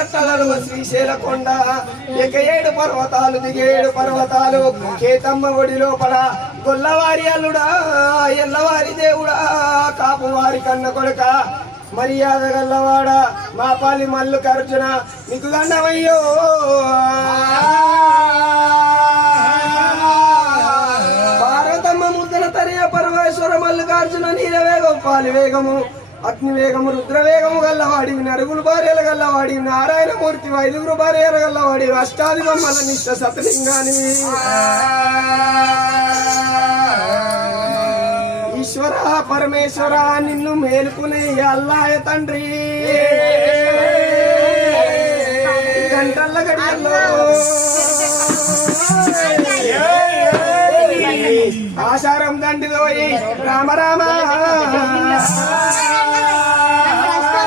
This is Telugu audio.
నట్టలను శ్రీశైలకొండ ఇక 7 పర్వతాలు దిగేడు పర్వతాలు కేతమ్మ ఒడి లోపల గొల్లవారి అల్లుడా ఎల్లవారి దేవుడా కాపువారి కన్న కొడుక మర్యాద గల్లవాడ మాపాలి మల్లికార్జున నీకు దండమయ్యో భారతమ్మ ముద్దన తరియ పరమేశ్వర మల్లికార్జున నీల వేగం పాలి వేగము అగ్ని వేగము రుద్రవేగము గల్లవాడి నరుగులు భార్యలు గల్లవాడి నారాయణమూర్తి 5 భార్యలు గల్లవాడి అష్టాది బొమ్మల నిష్ట సతలింగాని ఈశ్వర పరమేశ్వర నిన్ను మేలుకునే అల్లాయ తండ్రి గంటల గడియల్లో ఆశారం దండిలోయి రామ రామ